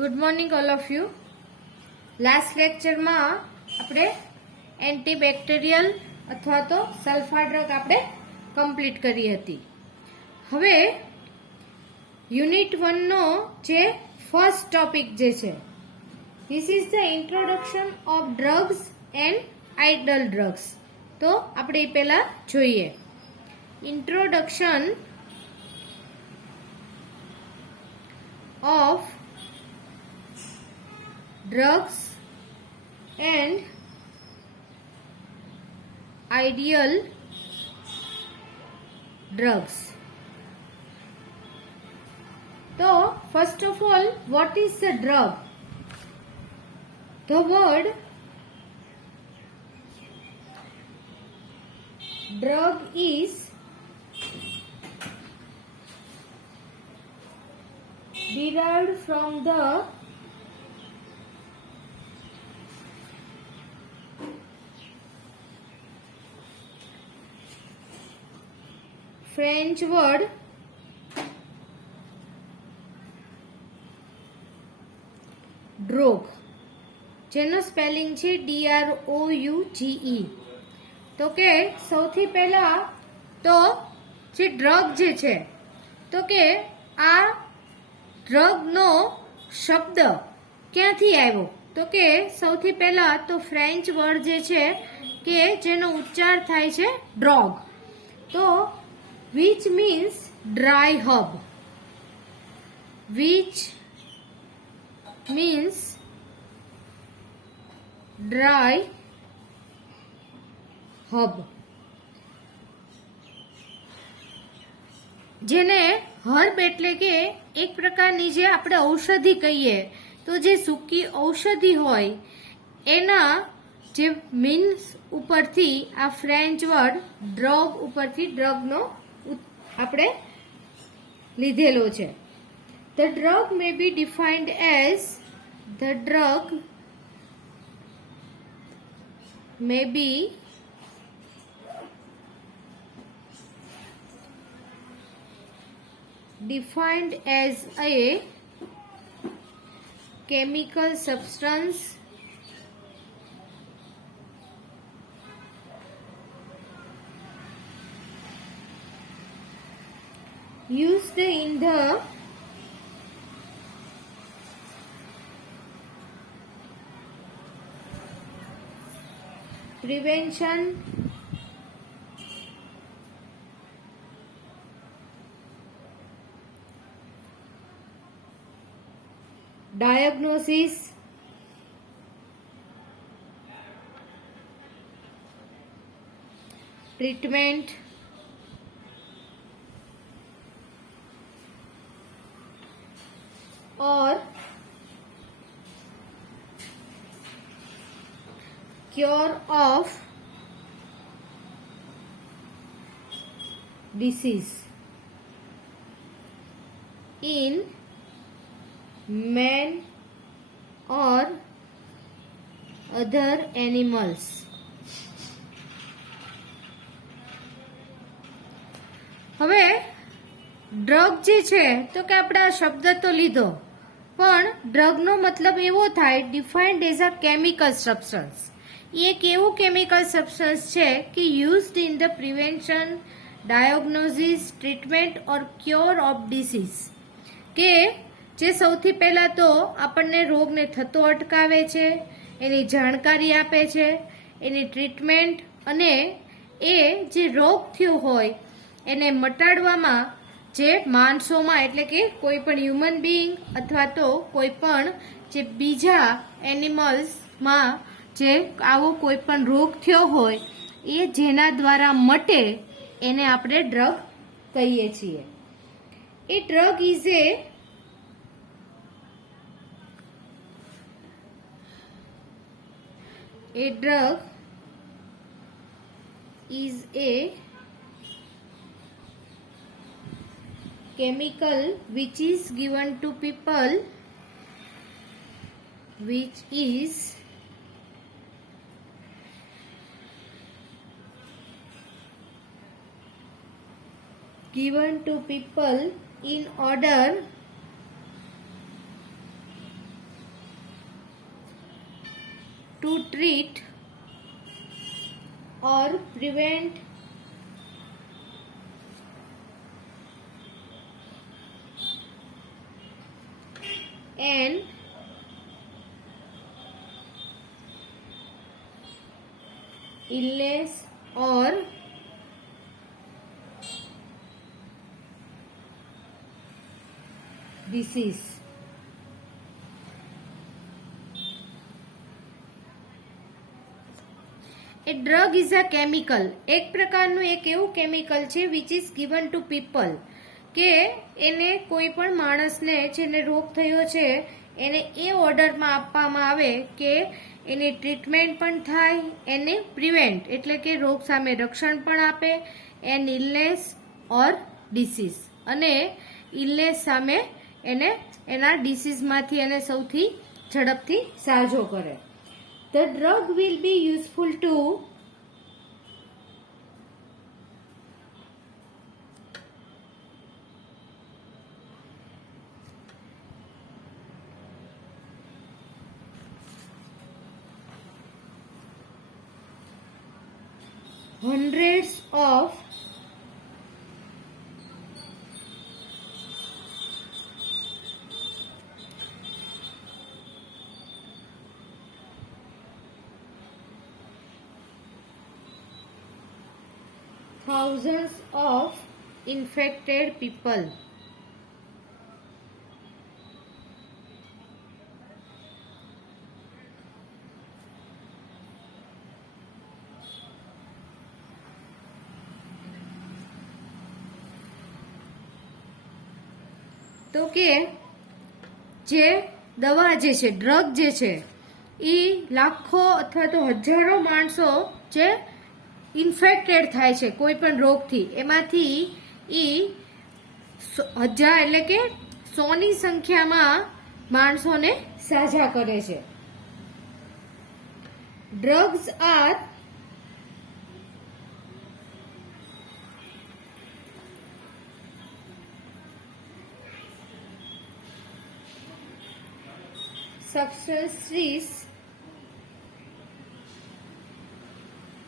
Good morning all of you. Last લેક્ચરમાં આપણે antibacterial અથવા તો સલ્ફા ડ્રગ આપણે કમ્પ્લીટ કરી હતી. હવે યુનિટ 1 નો જે ફર્સ્ટ ટોપિક જે છે, this is the introduction of drugs and ideal drugs. તો આપણે એ પહેલા જોઈએ. Introduction of drugs and ideal drugs. So first of all, what is the drug? The word drug is derived from the French word drogue, જેનો spelling છે DROUGE. તો કે સૌથી પહેલા તો જે ડ્રગ જે છે, તો કે આ ડ્રગનો શબ્દ ક્યાંથી આવ્યો? તો કે સૌથી પહેલા તો ફ્રેન્ચ વર્ડ જે છે કે જેનો ઉચ્ચાર થાય છે ડ્રોગ, તો which means dry herb, which means dry herb, જેને હર્બ એટલે કે એક પ્રકારની જે આપણે ઔષધિ કહીએ, તો જે સૂકી ઔષધિ હોય એના જે મીન્સ ઉપરથી આ ફ્રેન્ચ વર્ડ ડ્રગ ઉપરથી ડ્રગનો આપણે લીધેલો છે. The drug may be defined as the drug may be defined as a chemical substance used in the prevention diagnosis treatment or cure of disease in man or other animals. હવે drug જે છે, તો કે આપણે આ શબ્દ તો લીધો, પણ ડ્રગનો મતલબ એવો થાય defined as a chemical substance. એ એક એવું કેમિકલ સબસ્ટન્સ છે કે used in the prevention, diagnosis, treatment or cure of disease, કે જે સૌથી પહેલા તો આપણને રોગને થતો અટકાવે છે, એની જાણકારી આપે છે, એની ટ્રીટમેન્ટ, અને એ જે રોગ થયો હોય એને મટાડવામાં જે માણસોમાં એટલે કે કોઈ પણ હ્યુમન બીઈંગ અથવા તો કોઈ પણ જે બીજા એનિમલ્સમાં જે આવો કોઈ પણ રોગ થયો હોય એ જેના દ્વારા મટે એને આપણે ડ્રગ કહીએ છીએ. A drug is a drug is a chemical which is given to people, which is given to people in order to treat or prevent an illness or disease. A drug is a chemical. એક પ્રકારનું એક એવું chemical છે which is given to people કે એને કોઈ પણ માણસને જેને રોગ થયો છે એને એ ઓર્ડરમાં આપવામાં આવે કે એની ટ્રીટમેન્ટ પણ થાય, એને પ્રિવેન્ટ એટલે કે રોગ સામે રક્ષણ પણ આપે, એન ઇલનેસ ઓર ડિસીઝ, અને ઇલનેસ સામે એને એના ડિસીઝમાંથી એને સૌથી ઝડપથી સાજો કરે. The drug will be useful to hundreds of thousands of infected people. તો કે જે દવા જે છે, ડ્રગ જે છે એ લાખો અથવા તો હજારો માણસો જે ઇન્ફેક્ટેડ થાય છે કોઈ પણ રોગથી, એમાંથી એ 1000 એટલે કે 100ની સંખ્યામાં માણસોને સાજા કરે છે. Drugs are substances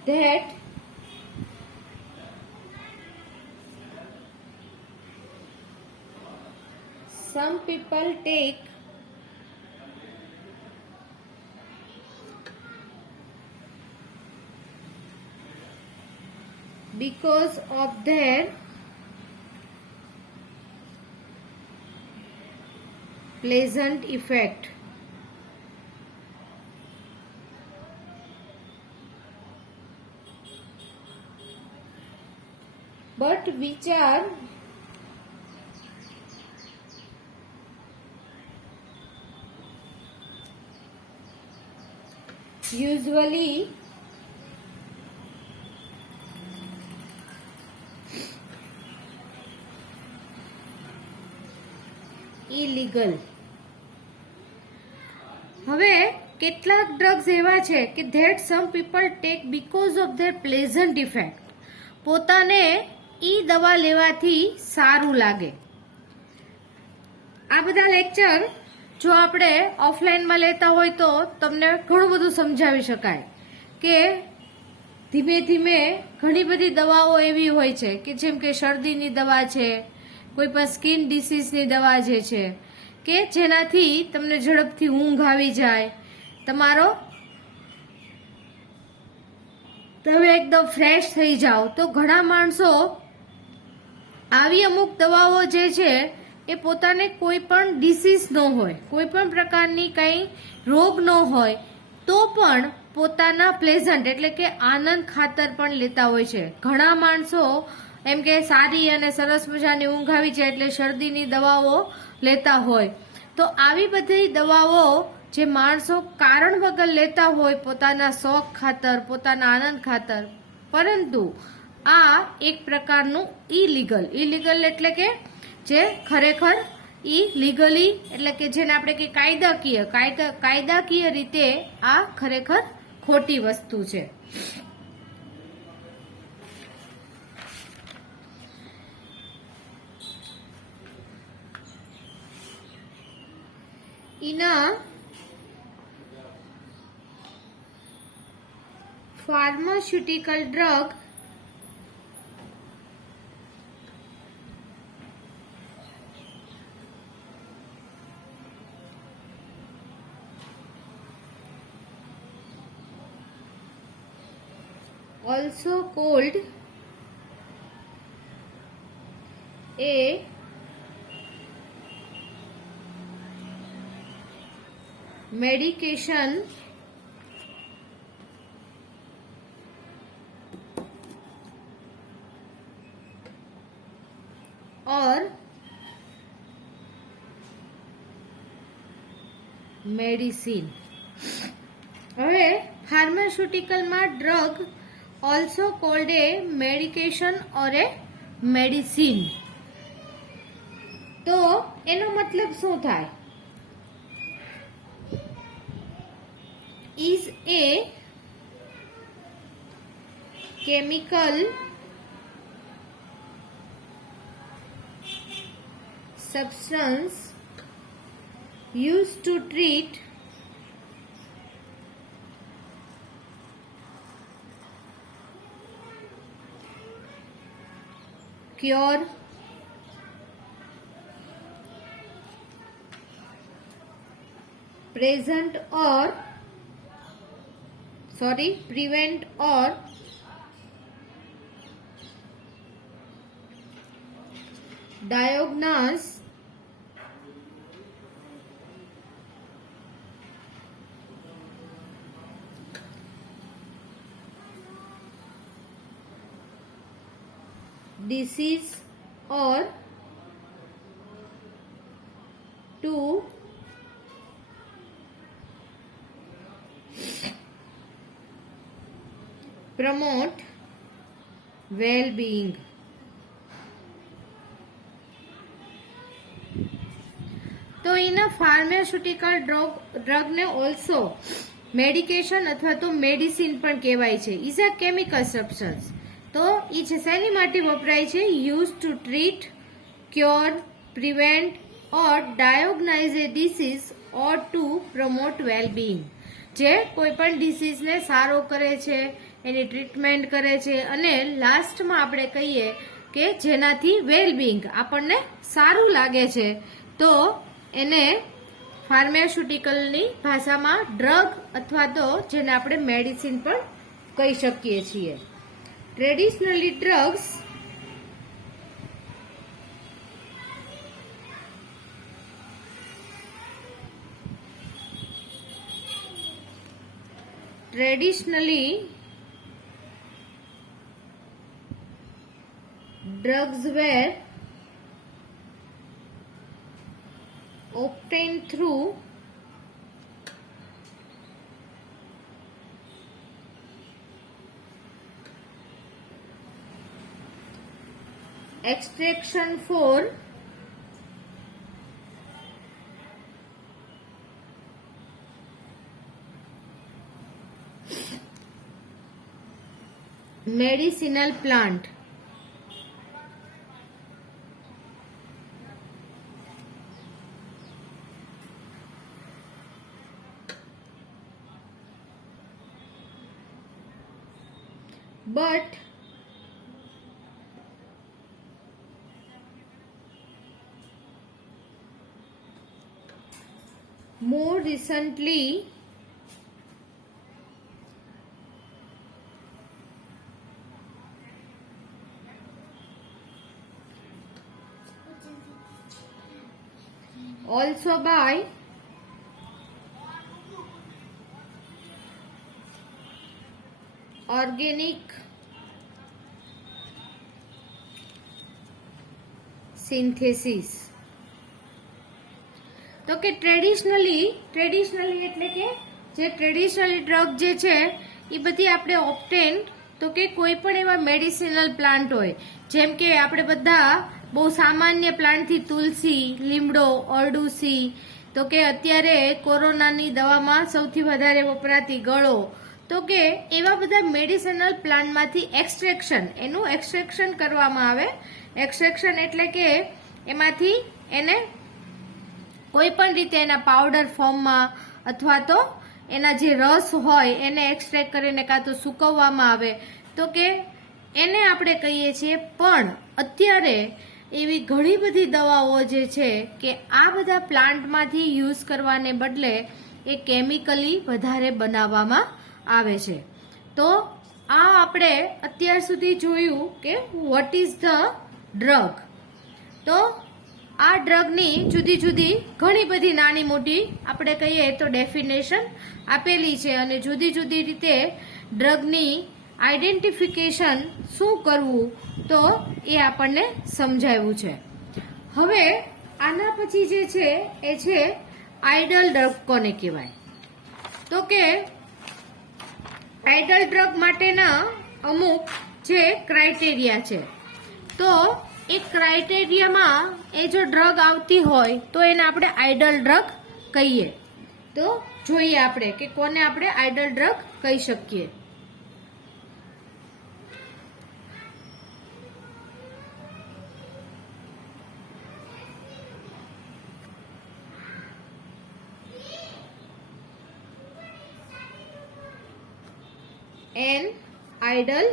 that some people take because of their pleasant effect. But which are usually illegal. હવે કેટલાક ડ્રગ્સ એવા છે કે that some people take because of their pleasant effect, પોતાને ઈ દવા લેવાથી સારું લાગે. આ બધા લેક્ચર જો આપણે ઓફલાઈનમાં લેતા હોય તો તમને ઘણું બધું સમજાવી શકાય કે ધીમે ધીમે ઘણી બધી દવાઓ એવી હોય છે કે જેમ કે શરદીની દવા છે, કોઈ પણ સ્કિન ડિસીઝની દવા જે છે કે જેનાથી તમને ઝડપથી ઊંઘ આવી જાય, તમારો તમે એકદમ ફ્રેશ થઈ જાઓ. તો ઘણા માણસો આવી અમુક દવાઓ જે છે એ પોતાને કોઈ પણ ડિસીઝ ન હોય, કોઈ પણ પ્રકારની કંઈ રોગ ન હોય તો પણ પોતાના પ્લેઝન્ટ એટલે કે આનંદ ખાતર પણ લેતા હોય છે. ઘણા માણસો એમ કે સારી અને સરસ મજાની ઊંઘ આવી જાય એટલે શરદીની દવાઓ લેતા હોય. તો આવી બધી દવાઓ જે માણસો કારણ વગર લેતા હોય પોતાના શોખ ખાતર, પોતાના આનંદ ખાતર, પરંતુ આ એક પ્રકારનું ઇલીગલ એટલે કે જે ખરેખર લીગલી એટલે કે જેને આપણે કે કાયદાકીય રીતે આ ખરેખર ખોટી વસ્તુ છે. pharmaceutical drug also called a medication or medicine. હવે ફાર્માસ્યુટિકલમાં drug also called a medication or a medicine. તો એનો મતલબ શું થાય? is a chemical substance used to treat cure prevent or diagnose disease or to promote well-being. तो in pharmaceutical drug ने also medication अथवा तो मेडिसिन पण कहेवाय छे. Is a chemical substance. तो ई छे शेनी माटे वपराय छे? Use to treat, cure, prevent or diagnose a disease or to promote wellbeing. जे कोई पण डिसीज ने सारो करे छे, एनी ट्रीटमेंट करे छे અને લાસ્ટમાં આપણે કહીએ કે જેનાથી વેલબીંગ આપણને સારું લાગે છે, તો એને ફાર્માસ્યુટિકલની ભાષામાં ડ્રગ અથવા તો જેને આપણે મેડિસિન પણ કહી શકીએ છીએ. Traditionally drugs drugs were obtained through extraction for medicinal plant. But more recently also by organic synthesis. તો કે ટ્રેડિશનલી એટલે કે જે ટ્રેડિશનલી ડ્રગ જે છે એ બધી આપણે ઓપ્ટેન, તો કે કોઈ પણ એવા મેડિસિનલ પ્લાન્ટ હોય, જેમ કે આપણે બધા બહુ સામાન્ય પ્લાન્ટથી તુલસી, લીમડો, અરડુસી, તો કે અત્યારે કોરોનાની દવામાં સૌથી વધારે વપરાતી ગળો, તો કે એવા બધા મેડિસિનલ પ્લાન્ટમાંથી એનું એક્સટ્રેક્શન કરવામાં આવે. એક્સટ્રેક્શન એટલે કે એમાંથી એને કોઈ પણ રીતે એના પાવડર ફોર્મમાં અથવા તો એના જે રસ હોય એને એક્સટ્રેક્ટ કરીને કાં તો સૂકવવામાં આવે તો કે એને આપણે કહીએ છીએ. પણ અત્યારે એવી ઘણી બધી દવાઓ જે છે કે આ બધા પ્લાન્ટમાંથી યુઝ કરવાને બદલે એ કેમિકલી વધારે બનાવવામાં આવે છે. તો આ આપણે અત્યાર સુધી જોયું કે વોટ ઇઝ ધ ડ્રગ. તો આ ડ્રગની જુદી જુદી ઘણી બધી નાની મોટી આપણે કહીએ તો ડેફિનેશન આપેલી છે અને જુદી જુદી રીતે ડ્રગની આઈડેન્ટિફિકેશન શું કરવું તો એ આપણને સમજાવ્યું છે. હવે આના પછી જે છે એ છે આઇડલ ડ્રગ કોને કહેવાય. તો કે આઇડલ ડ્રગ માટેના અમુક જે ક્રાઇટેરિયા છે. તો એ ક્રાઇટેરિયામાં એ જો ડ્રગ આવતી હોય તો એને આપણે આઇડલ ડ્રગ કહીએ. તો જોઈએ આપણે કે કોને આપણે આઇડલ ડ્રગ કહી શકીએ. N idle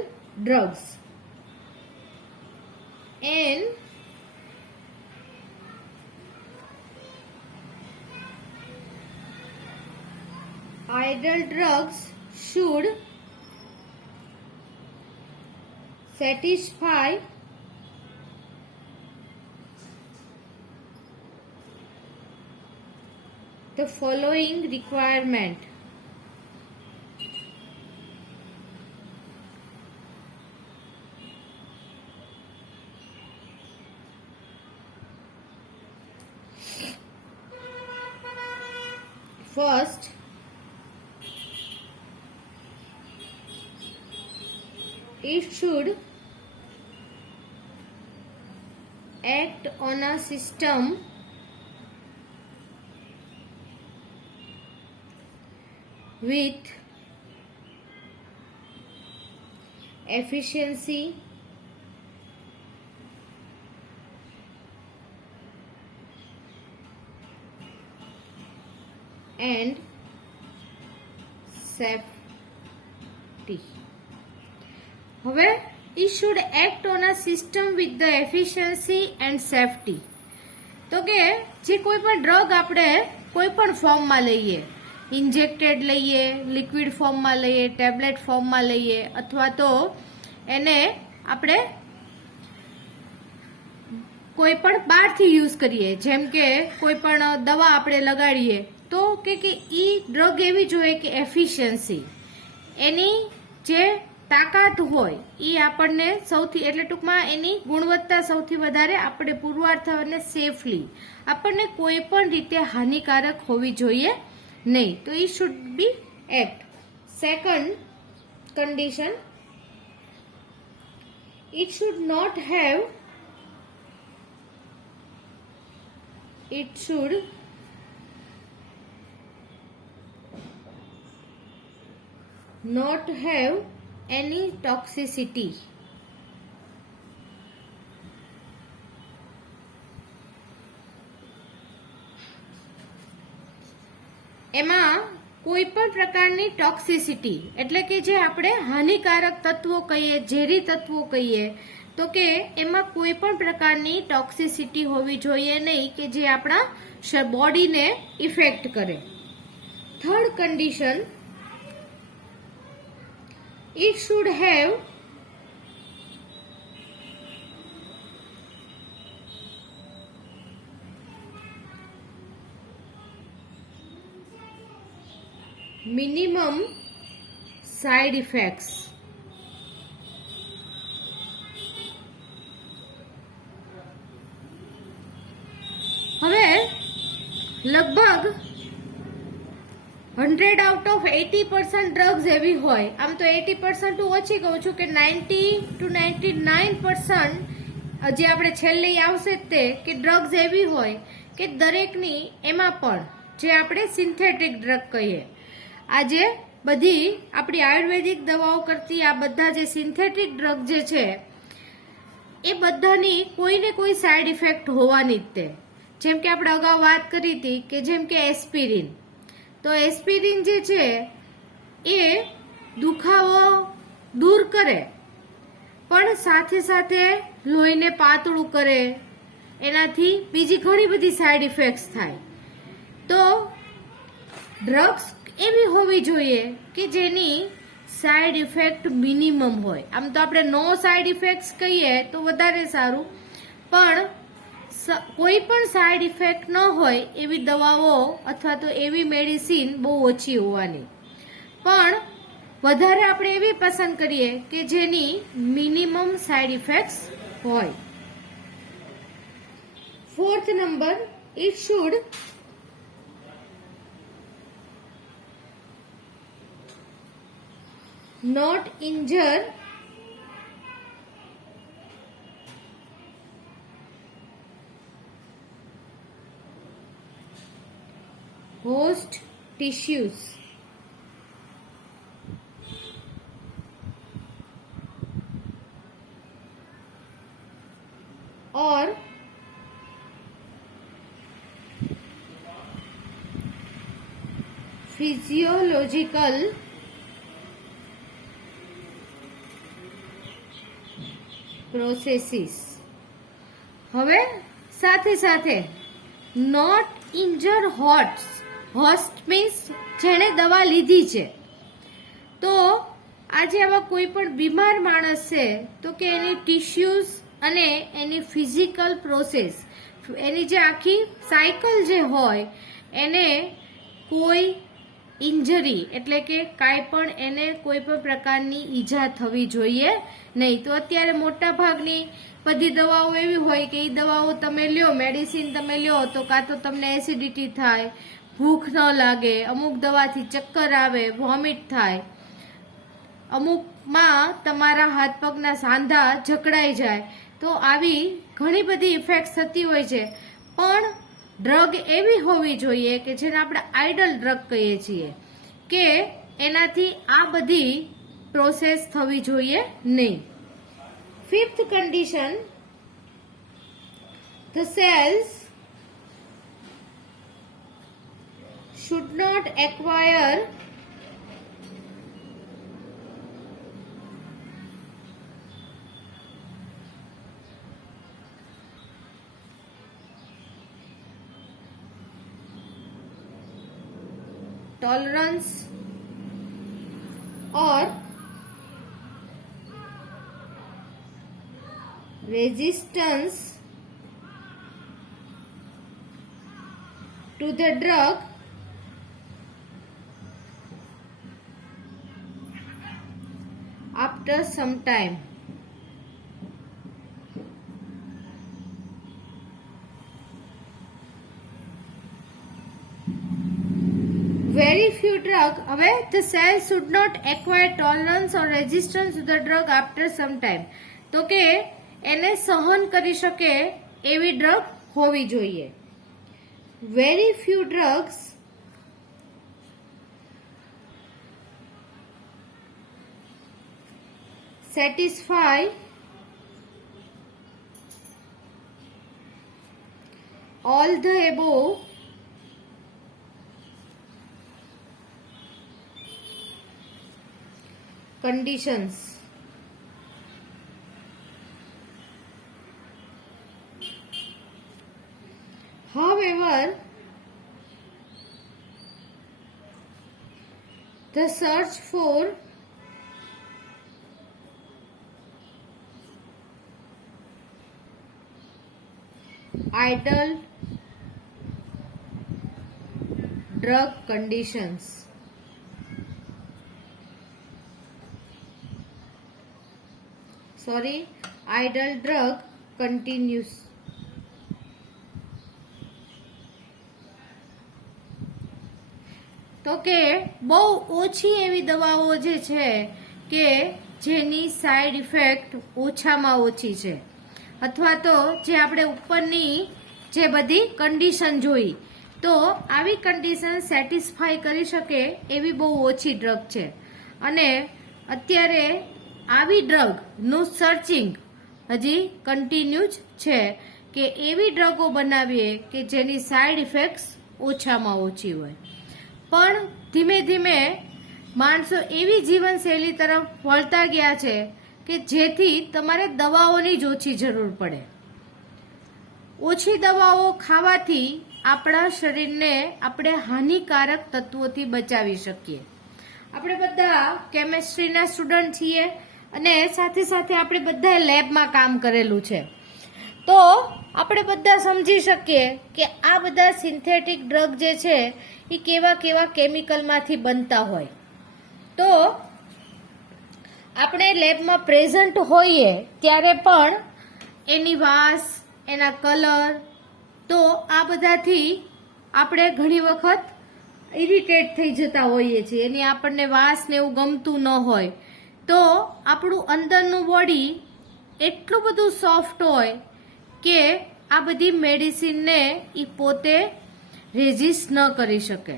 drugs. N idle drugs should satisfy the following requirement. First, it should act on a system with efficiency, and safety. હવે it should act on a system with the efficiency and safety. તો કે જે કોઈ પણ drug આપણે કોઈ પણ ફોર્મમાં લઈએ, ઇન્જેક્ટેડ લઈએ, લિક્વિડ ફોર્મમાં લઈએ, ટેબ્લેટ ફોર્મમાં લઈએ અથવા તો એને આપણે કોઈ પણ બહારથી યુઝ કરીએ, જેમ કે કોઈ પણ દવા આપણે લગાડીએ તો કે ઈ ડ્રગ એવી જોઈએ કે એફિશિયન્સી એની જે તાકાત હોય એ આપણને સૌથી એટલે ટૂંકમાં એની ગુણવત્તા સૌથી વધારે આપણે પુરવાર થાય અને સેફલી આપણને કોઈ પણ રીતે હાનિકારક હોવી જોઈએ નહીં. તો ઈ should be act. Second condition, it should not have any toxicity. એમાં કોઈ પણ પ્રકારની ટોક્સિસિટી એટલે કે જે આપણે હાનિકારક તત્વો કહીએ, ઝેરી તત્વો કહીએ, તો કે એમાં કોઈ પણ પ્રકારની ટોક્સિસિટી હોવી જોઈએ નહીં કે જે આપણા બોડીને ઇફેક્ટ કરે. Third condition, it should have minimum side effects. હવે લગભગ 100 આઉટ ઓફ 80% ડ્રગ્સ એવી હોય, આમ તો 80% હું ઓછી કહું છું કે 90 to 99% જે આપણે છેલ્લે આવશે તે કે ડ્રગ્સ એવી હોય કે દરેકની એમાં પણ જે આપણે સિન્થેટિક ડ્રગ કહીએ, આજે બધી આપણી આયુર્વેદિક દવાઓ કરતી આ બધા જે સિન્થેટિક ડ્રગ જે છે એ બધાની કોઈને કોઈ સાઈડ ઇફેક્ટ હોવાની જ તે. જેમ કે આપણે અગાઉ વાત કરી હતી કે જેમ કે એસ્પિરિન, તો એસ્પિરિન જે છે એ દુખાવો દૂર કરે, પણ સાથે સાથે લોહીને પાતળું કરે, એનાથી બીજી ઘણી બધી સાઈડ ઇફેક્ટ્સ થાય. તો ડ્રગ્સ એવી હોવી જોઈએ કે જેની સાઈડ ઇફેક્ટ મિનિમમ હોય. આમ તો આપણે નો સાઈડ ઇફેક્ટ્સ કહીએ તો વધારે સારું, પણ કોઈ પણ સાઈડ ઇફેક્ટ ન હોય એવી દવાઓ અથવા તો એવી મેડિસિન બહુ ઓછી હોવાની. પણ વધારે આપણે એવી પસંદ કરીએ કે જેની મિનિમમ સાઈડ ઇફેક્ટ્સ હોય. 4th number, it should not injure host tissues or physiological processes. હવે સાથે સાથે નોટ ઇન્જર હોસ્ટ મીન્સ જેણે દવા લીધી છે. તો આજે આવા કોઈ પણ બીમાર માણસ છે તો કે એની ટિશ્યુઝ અને એની ફિઝિકલ પ્રોસેસ, એની જે આખી સાયકલ જે હોય એને કોઈ ઇન્જરી એટલે કે કાંઈ પણ એને કોઈ પણ પ્રકારની ઈજા થવી જોઈએ નહીં. તો અત્યારે મોટા ભાગની બધી દવાઓ એવી હોય કે એ દવાઓ તમે લ્યો, મેડિસિન તમે લ્યો તો કાં તો તમને એસિડિટી થાય, ભૂખ ન લાગે, અમુક દવાથી ચક્કર આવે, વોમિટ થાય, અમુકમાં તમારા હાથ પગના સાંધા જકડાઈ જાય. તો આવી ઘણી બધી ઇફેક્ટ થતી હોય છે. પણ ડ્રગ એવી હોવી જોઈએ કે જેને આપણે આઇડલ ડ્રગ કહીએ છીએ કે એનાથી આ બધી પ્રોસેસ થવી જોઈએ નહીં. 5th condition, the cells should not acquire tolerance or resistance to the drug after some time. Very few drug, હવે the cells should not acquire tolerance or resistance to the drug after some time. તો કે એને સહન કરી શકે એવી drug હોવી જોઈએ. Very few drugs satisfy all the above conditions. However, the search for ideal drug conditions ideal drug continues. તો કે બહુ ઓછી એવી દવાઓ જે છે કે જેની સાઈડ ઇફેક્ટ ઓછામાં ઓછી છે, અથવા તો જે આપણે ઉપરની જે બધી કન્ડિશન જોઈ તો આવી કન્ડિશન સેટિસ્ફાય કરી શકે એવી બહુ ઓછી ડ્રગ છે. અને અત્યારે આવી ડ્રગનું સર્ચિંગ હજી કન્ટિન્યુ જ છે કે એવી ડ્રગો બનાવીએ કે જેની સાઈડ ઇફેક્ટ્સ ઓછામાં ઓછી હોય. પણ ધીમે ધીમે માણસો એવી જીવનશૈલી તરફ વળતા ગયા છે કે જેથી તમારે દવાઓની જ ઓછી જરૂર પડે. ઓછી દવાઓ ખાવાથી આપણા શરીરને આપણે હાનિકારક તત્વોથી બચાવી શકીએ. આપણે બધા કેમેસ્ટ્રીના સ્ટુડન્ટ છીએ અને સાથે સાથે આપણે બધા લેબમાં કામ કરેલું છે, તો આપણે બધા સમજી શકીએ કે આ બધા સિન્થેટિક ડ્રગ જે છે એ કેવા કેવા કેમિકલમાંથી બનતા હોય. તો આપણે લેબમાં પ્રેઝન્ટ હોઈએ ત્યારે પણ એની વાસ, એના કલર, તો આ બધાથી આપણે ઘણી વખત ઇરિટેટ થઈ જતા હોઈએ છીએ. એની આપણને વાસ ને એવું ગમતું ન હોય તો આપણું અંદરનું બોડી એટલું બધું સોફ્ટ હોય કે આ બધી મેડિસિનને એ પોતે રેઝિસ્ટ ન કરી શકે.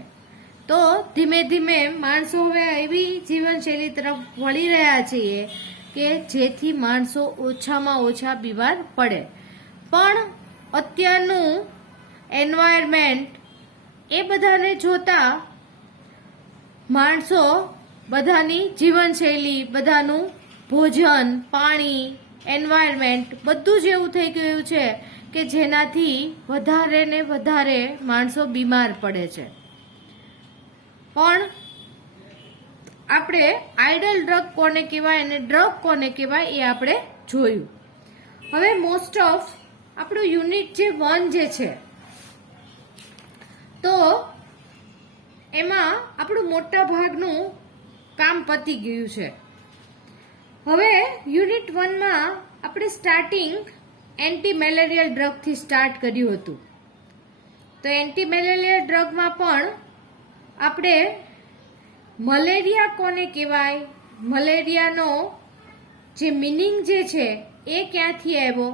તો ધીમે ધીમે માણસો હવે એવી જીવનશૈલી તરફ વળી રહ્યા છીએ કે જેથી માણસો ઓછામાં ઓછા બીમાર પડે. પણ અત્યારનું એન્વાયરમેન્ટ એ બધાને જોતા માણસો બધાની જીવનશૈલી, બધાનું ભોજન, પાણી, એન્વાયરમેન્ટ બધું જ એવું થઈ ગયું છે કે જેનાથી વધારે ને વધારે માણસો બીમાર પડે છે. પણ આપણે આઇડલ ડ્રગ કોને કહેવાય અને ડ્રગ કોને કહેવાય એ આપણે જોયું. હવે મોસ્ટ ઓફ આપણું યુનિટ જે 1 જે છે તો એમાં આપણું મોટા ભાગનું કામ પતી ગયું છે. હવે યુનિટ 1માં આપણે સ્ટાર્ટિંગ એન્ટી મેલેરિયલ ડ્રગથી સ્ટાર્ટ કર્યું હતું. તો એન્ટી મેલેરિયલ ડ્રગમાં પણ આપણે મલેરિયા કોને કહેવાય, મલેરિયાનો જે મિનિંગ જે છે એ ક્યાંથી આવ્યો,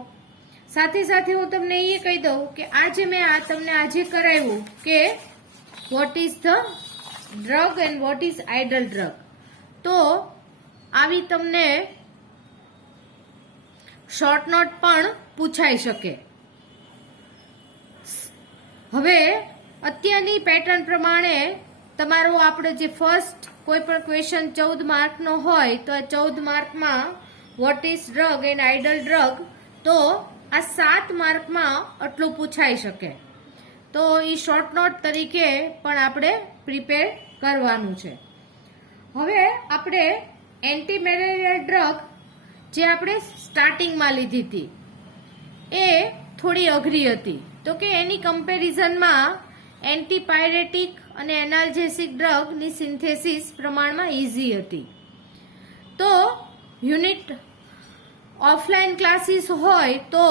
સાથે સાથે હું તમને એ કહી દઉં કે આજે મેં તમને આજે કરાવ્યું કે what is the drug and what is ideal drug. તો આવી તમને શોર્ટ નોટ પણ પૂછાઈ શકે. હવે અત્યારની પેટર્ન પ્રમાણે તમારું આપણે જે ફર્સ્ટ કોઈ પણ ક્વેશ્ચન 14 માર્કનો હોય તો આ 14 માર્કમાં what is drug and ideal drug, તો આ 7 માર્કમાં આટલું પૂછાઈ શકે. તો એ શોર્ટ નોટ તરીકે પણ આપણે પ્રિપેર કરવાનું છે. હવે આપણે એન્ટી મેલેરિયલ ડ્રગ જે આપણે સ્ટાર્ટિંગમાં લીધી હતી એ થોડી અઘરી હતી. તો કે એની કમ્પેરિઝનમાં એન્ટીપાયરેટિક અને એનાલ્જેસિક ડ્રગની સિન્થેસિસ પ્રમાણમાં ઇઝી હતી. તો યુનિટ ઓફલાઈન ક્લાસીસ હોય તો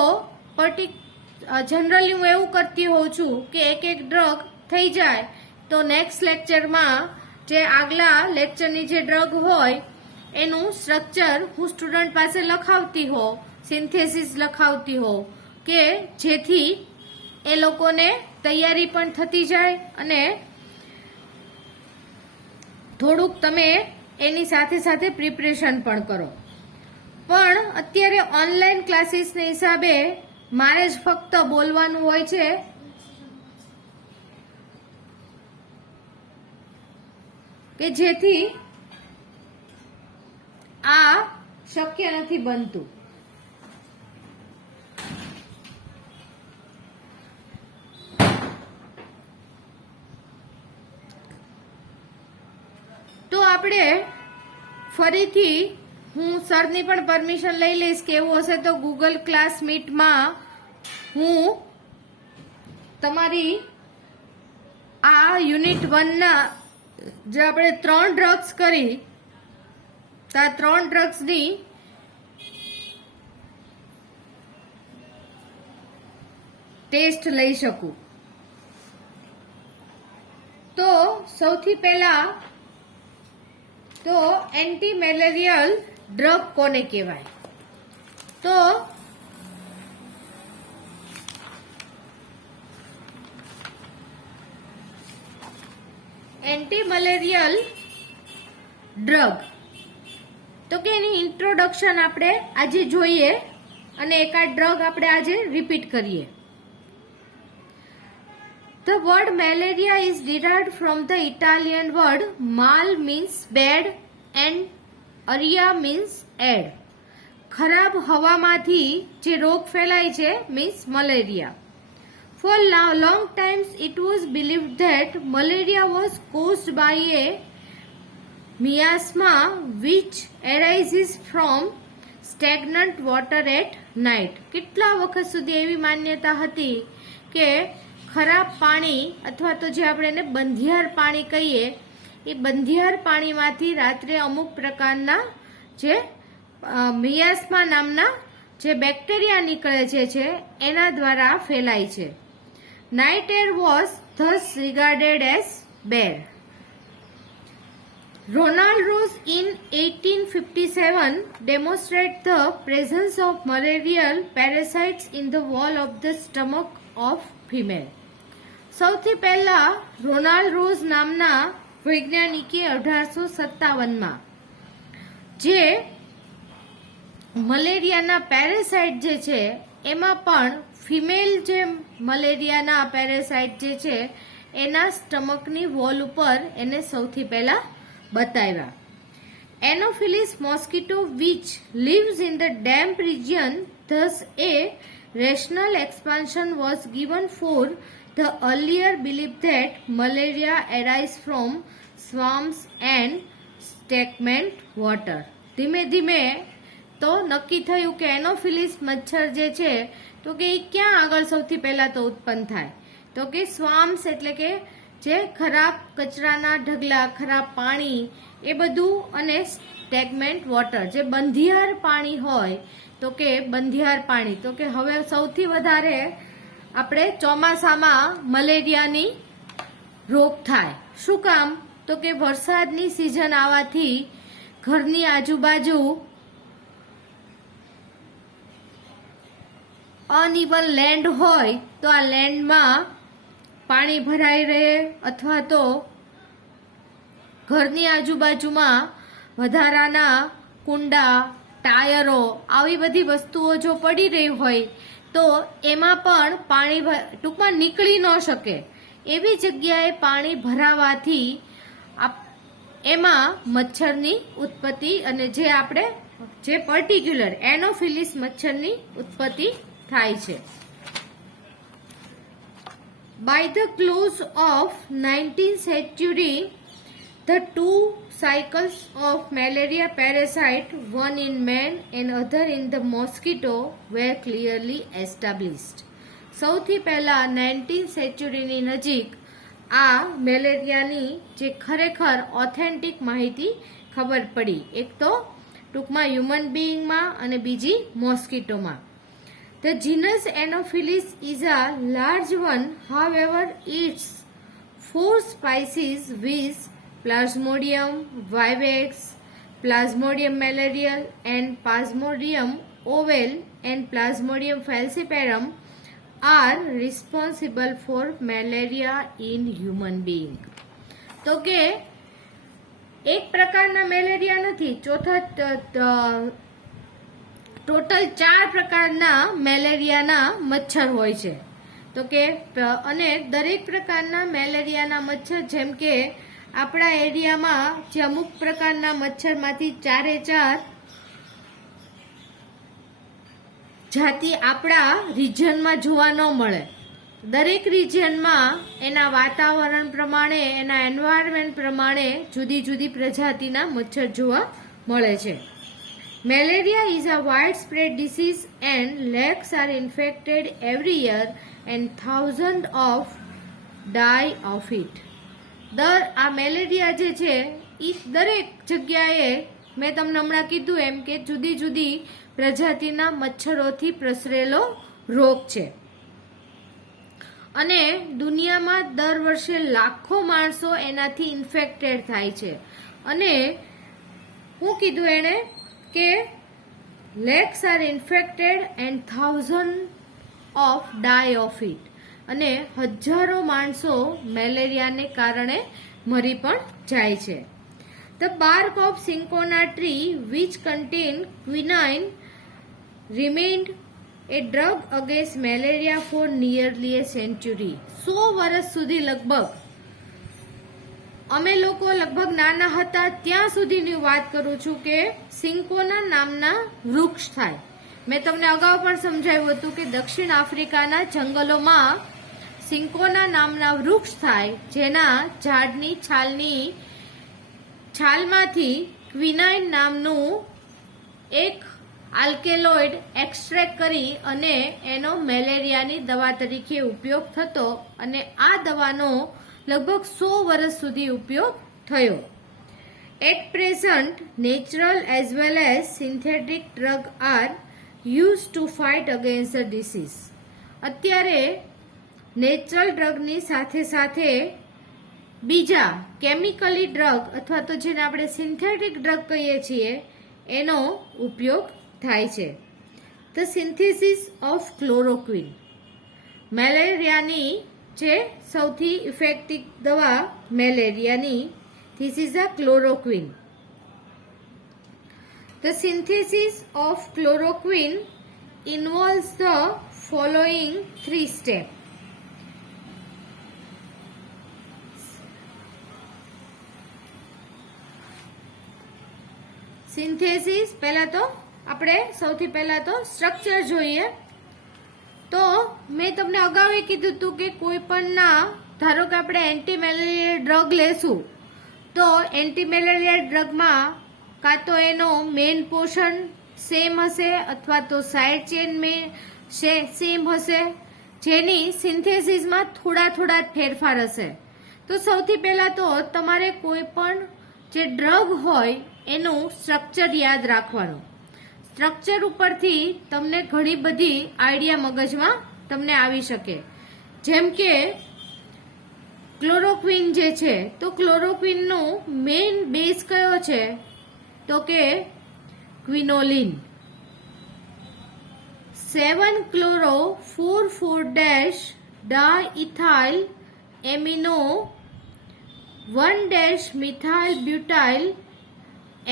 જનરલી હું એવું કરતી હોઉં છું કે એક એક ડ્રગ થઈ જાય તો નેક્સ્ટ લેક્ચરમાં જે આગલા લેક્ચરની જે ડ્રગ હોય એનું સ્ટ્રક્ચર હું સ્ટુડન્ટ પાસે લખાવતી હોઉં, સિન્થેસિસ લખાવતી હોઉં કે જેથી એ લોકોને તૈયારી પણ થતી જાય અને થોડુંક તમે એની સાથે સાથે પ્રિપરેશન પણ કરો. પણ અત્યારે ઓનલાઈન ક્લાસીસને હિસાબે મારે જ ફક્ત બોલવાનું હોય છે કે જેથી આ શક્ય નથી બનતું. તો આપણે ફરીથી હું સરની પણ પરમિશન લઈ લઈશ કે એવું હશે તો ગૂગલ ક્લાસ મીટમાં હું તમારી આ યુનિટ 1ના જે આપણે 3 ડ્રગ્સ કરી તો આ 3 ડ્રગ્સની ટેસ્ટ લઈ શકું. તો સૌથી પહેલા તો એન્ટી મેલેરિયલ ડ્રગ કોને કહેવાય? તો એન્ટી મેલેરિયલ ડ્રગ તો કે એની ઇન્ટ્રોડક્શન આપણે આજે જોઈએ અને એકાદ ડ્રગ આપણે આજે રિપીટ કરીએ. The word malaria is derived from the Italian word mal means bad and aria means air. ખરાબ હવામાંથી જે રોગ ફેલાય છે means malaria. For long times it was believed that malaria was caused by a miasma which arises from stagnant water at night. કેટલા વખત સુધી એવી માન્યતા હતી કે ખરાબ પાણી અથવા તો જે આપણે એને બંધિયાર પાણી કહીએ એ બંધિયાર પાણીમાંથી રાત્રે અમુક પ્રકારના જે મિયાસ્મા નામના જે બેક્ટેરિયા નિકળે છે એના દ્વારા ફેલાય છે. Night air was thus regarded as bad. Ronald Ross in 1857 demonstrated the presence of malarial parasites in the wall of the stomach of female. સૌથી પહેલા રોનાલ્ડ રોઝ નામના વૈજ્ઞાનિકે 1857માં જે મલેરિયાના પેરાસાઇટ જે છે એમાં પણ ફિમેલ જે મલેરિયાના પેરાસાઇટ જે છે એના સ્ટમકની વોલ ઉપર એને સૌથી પહેલા બતાવ્યા. Anopheles mosquito which lives in the damp region, thus a rational explanation was given for the earlier belief that malaria arises from swamps and stagnant water. ધીમે ધીમે તો નક્કી થયું કે એનોફિલિસ મચ્છર જે છે તો કે એ ક્યાં આગળ સૌથી પહેલા તો ઉત્પન્ન થાય તો કે સ્વામ્સ એટલે કે જે ખરાબ કચરાના ઢગલા ખરાબ પાણી એ બધું અને સ્ટેગમેન્ટ વોટર જે બંધિયાર પાણી હોય તો કે બંધિયાર પાણી તો કે હવે સૌથી વધારે આપણે ચોમાસામાં મલેરિયાની રોગ થાય. શું કામ તો કે વરસાદની સિઝન આવવાથી ઘરની આજુબાજુ અનઇવન લેન્ડ હોય તો આ લેન્ડમાં પાણી ભરાઈ રહે અથવા તો ઘરની આજુબાજુમાં વધારાના કુંડા ટાયરો આવી બધી વસ્તુઓ જો પડી રહી હોય તો એમાં પણ પાણી ટૂંકમાં નીકળી ન શકે એવી જગ્યાએ પાણી ભરાવાથી એમાં મચ્છરની ઉત્પત્તિ અને જે આપણે જે પર્ટિક્યુલર એનોફિલિસ મચ્છરની ઉત્પત્તિ થાય છે. By the close of 19th century, the two cycles of malaria parasite, one in man and other in the mosquito, were clearly established. સૌથી પહેલા 19th સેન્ચુરીની નજીક આ મેલેરિયાની જે ખરેખર ઓથેન્ટિક માહિતી ખબર પડી. એક તો ટૂંકમાં હ્યુમન બીઈંગમાં અને બીજી મોસ્કીટોમાં. The genus Anopheles is a large one, however its 4 species viz. Plasmodium vivax, Plasmodium malarial and Plasmodium ovale and Plasmodium falciparum are responsible for malaria in human being. તો કે એક પ્રકારના મેલેરિયા નથી, ચોથા ટોટલ 4 પ્રકારના મેલેરિયાના મચ્છર હોય છે. તો કે અને દરેક પ્રકારના મેલેરિયાના મચ્છર જેમ કે આપણા એરિયામાં જે અમુક પ્રકારના મચ્છરમાંથી 4 જાતિ આપણા રિજનમાં જોવા ન મળે. દરેક રિજનમાં એના વાતાવરણ પ્રમાણે એના એન્વાયરમેન્ટ પ્રમાણે જુદી જુદી પ્રજાતિના મચ્છર જોવા મળે છે. Malaria is a widespread disease and lakhs are infected every year and thousands of die of it. આ મેલેરિયા જે છે એ દરેક જગ્યાએ મેં તમને હમણાં કીધું એમ કે જુદી જુદી પ્રજાતિના મચ્છરોથી પ્રસરેલો રોગ છે અને દુનિયામાં દર વર્ષે લાખો માણસો એનાથી ઇન્ફેક્ટેડ થાય છે. અને હું કીધું એણે કે lakhs are infected and thousand of die of it અને હજારો માણસો મેલેરિયાને કારણે મરી પણ જાય છે. The bark of cinchona tree which contain quinine remained a drug against malaria for nearly a century. 100 વર્ષ સુધી લગભગ, અમે લોકો લગભગ નાના હતા ત્યાં સુધીની વાત કરું છું કે સિંકોના નામના વૃક્ષ થાય. મેં તમને અગાઉ પણ સમજાવ્યું હતું કે દક્ષિણ આફ્રિકાના જંગલોમાં સિંકોના નામના વૃક્ષ થાય, જેના ઝાડની છાલમાંથી ક્વિનાઇન નામનું એક આલ્કેલોઇડ એક્સ્ટ્રેક્ટ કરી અને એનો મેલેરિયાની દવા તરીકે ઉપયોગ થતો અને આ દવાનો લગભગ 100 વર્ષ સુધી ઉપયોગ થયો. At present natural as well as synthetic drug are use to fight against the disease. અત્યારે નેચરલ ડ્રગની સાથે સાથે બીજા કેમિકલી ડ્રગ અથવા તો જેને આપણે સિન્થેટિક ડ્રગ કહીએ છીએ એનો ઉપયોગ થાય છે. The synthesis of chloroquine. મેલેરિયાની જે સૌથી ઇફેક્ટિવ દવા મેલેરિયાની, this is a chloroquine. The synthesis of chloroquine involves the following 3 steps. Synthesis, પહેલા તો આપણે સૌથી પહેલા તો સ્ટ્રક્ચર જોઈએ. તો મેં તમને અગાઉ એ કીધું હતું કે કોઈ પણના, ધારો કે આપણે એન્ટી મેલેરિયા ડ્રગ લેશું તો એન્ટી મેલેરિયા ડ્રગમાં કાં તો એનો મેઇન પોર્શન સેમ હશે અથવા તો સાઇડ ચેન સેમ હશે, જેની સિન્થેસિસમાં થોડા ફેરફાર હશે. તો સૌથી પહેલા તો તમારે કોઈ પણ જે ડ્રગ હોય એનું સ્ટ્રક્ચર યાદ રાખવાનું. સ્ટ્રક્ચર ઉપરથી તમને ઘણી બધી આઈડિયા મગજમાં તમને આવી શકે. જેમ કે ક્લોરોક્વિન જે છે, તો ક્લોરોક્વિનનું મેઇન બેઝ કયો છે તો કે ક્વિનોલિન. 7-chloro-4,4-diethyl amino 1-methyl butyl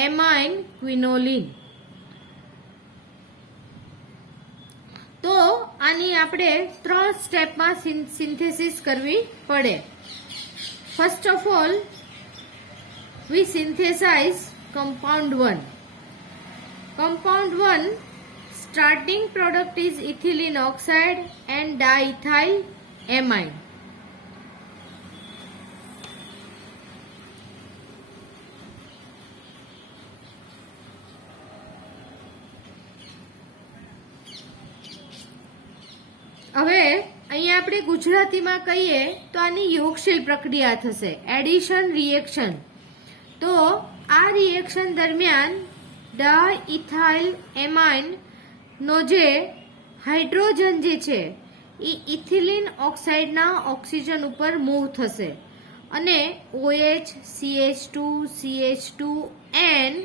amine ક્વિનોલિન. તો આની આપણે 3 સ્ટેપમાં સિન્થેસિસ કરવી પડે. First of all we synthesize compound 1. Compound 1 starting product is ethylene oxide and diethyl amine. હવે અહીંયા આપણે ગુજરાતીમાં કહીએ તો આની યોગશીલ પ્રક્રિયા થશે, એડિશન રિએક્શન. તો આ રિએક્શન દરમિયાન ડાઇથાઇલ એમાઇન નો જે હાઇડ્રોજન જે છે એ ઇથિલિન ઓક્સાઇડના ઓક્સિજન ઉપર મૂવ થશે અને OH, CH2, CH2 and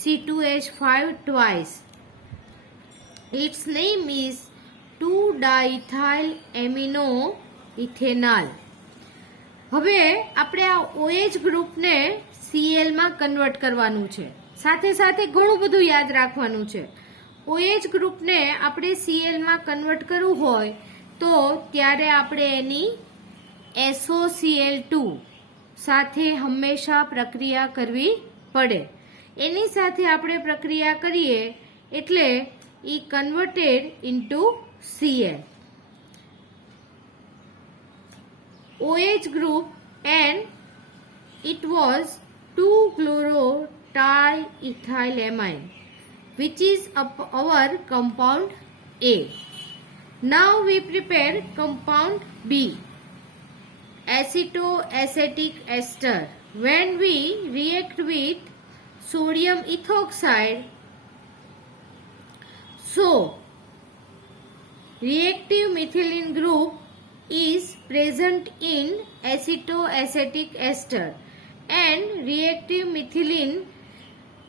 C2H5 twice. Its name is 2-diethyl amino ethanol. હવે આપણે આ OH ગ્રુપને Cl માં કન્વર્ટ કરવાનું છે. સાથે સાથે ઘણું બધું યાદ રાખવાનું છે. OH ગ્રુપને આપણે Cl માં કન્વર્ટ કરવું હોય તો ત્યારે આપણે એની SOCl2 સાથે હંમેશા પ્રક્રિયા કરવી પડે. એની સાથે આપણે પ્રક્રિયા કરીએ એટલે એ converted into Cl. OH group and it was 2-chloro-triethylamine, which is our compound A. Now we prepare compound B, acetoacetic ester. When we react with sodium ethoxide, so reactive methylene group is present in acetoacetic ester and reactive methylene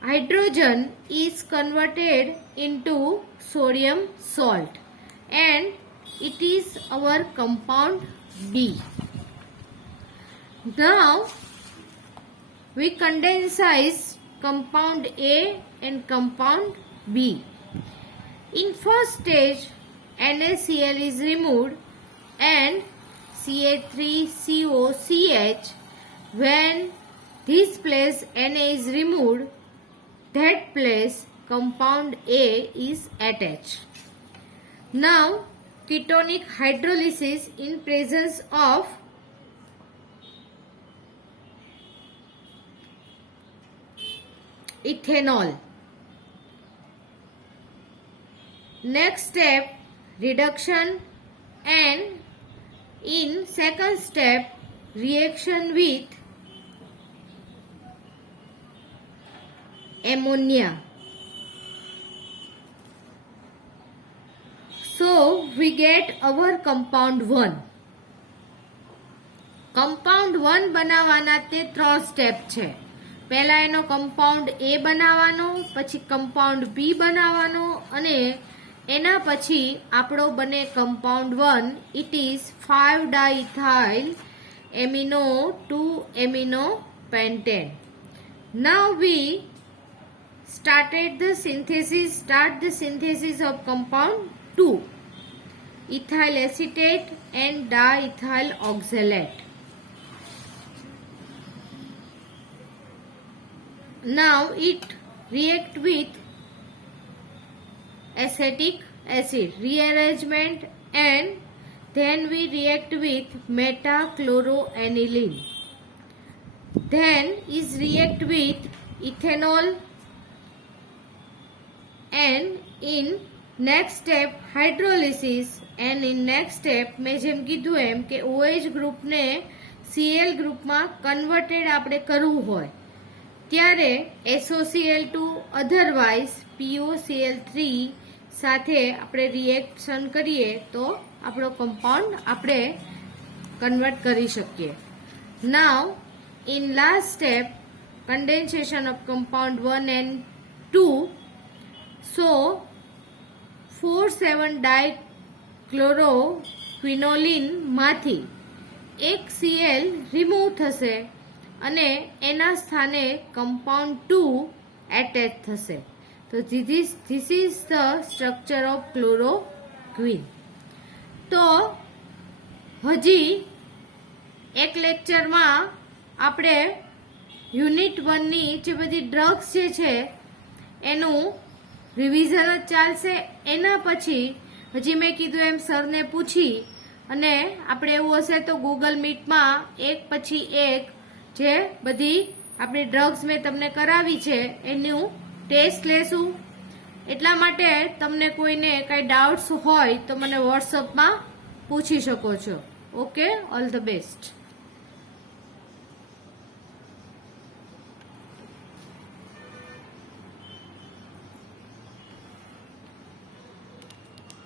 hydrogen is converted into sodium salt and it is our compound B. Now we condense compound A and compound B. In first stage NaCl is removed and Ca3COCH. When this place Na is removed, that place compound A is attached. Now ketonic hydrolysis in presence of ethanol. Next step, reduction, and in second step, reaction with ammonia. So we get our compound 1. compound 1 બનાવવાના તે 3 step છે. પહેલા એનો compound A બનાવવાનો, પછી compound B બનાવવાનો અને એના પછી આપણો બને compound 1. It is 5-diethyl amino 2-amino pentane. Now we start the synthesis of compound 2, ethyl acetate and diethyl oxalate. Now it react with acetic acid rearrangement, and then we react with metachloroaniline. Then is react with ethanol, and in next step hydrolysis, and in next step મેં જેમ કીધું એમ કે OH ગ્રુપને Cl ગ્રુપમાં converted આપણે કરવું હોય ત્યારે SOCl2 otherwise POCl3 સાથે આપણે રિએક્શન કરીએ તો આપણો કમ્પાઉન્ડ આપણે કન્વર્ટ કરી શકીએ. Now in last step condensation of compound 1 and 2. So 4,7-dichloroquinoline માંથી એક Cl રિમૂવ થશે અને એના સ્થાને compound 2 attach થશે. તો this is the structure of chloroquine. તો હજી એક લેક્ચરમાં આપણે યુનિટ 1 ની જે બધી ડ્રગ્સ જે છે એનું રિવિઝન જ ચાલશે. એના પછી હજી મેં કીધું એમ સરને પૂછી અને આપણે એવું હશે તો ગૂગલ મીટમાં એક પછી એક જે બધી આપણી ડ્રગ્સ મેં તમને કરાવી છે એનું ટેસ્ટ લેશું. એટલા માટે તમને કોઈને કાંઈ ડાઉટ્સ હોય તો મને વોટ્સઅપમાં પૂછી શકો છો. Okay, all the best.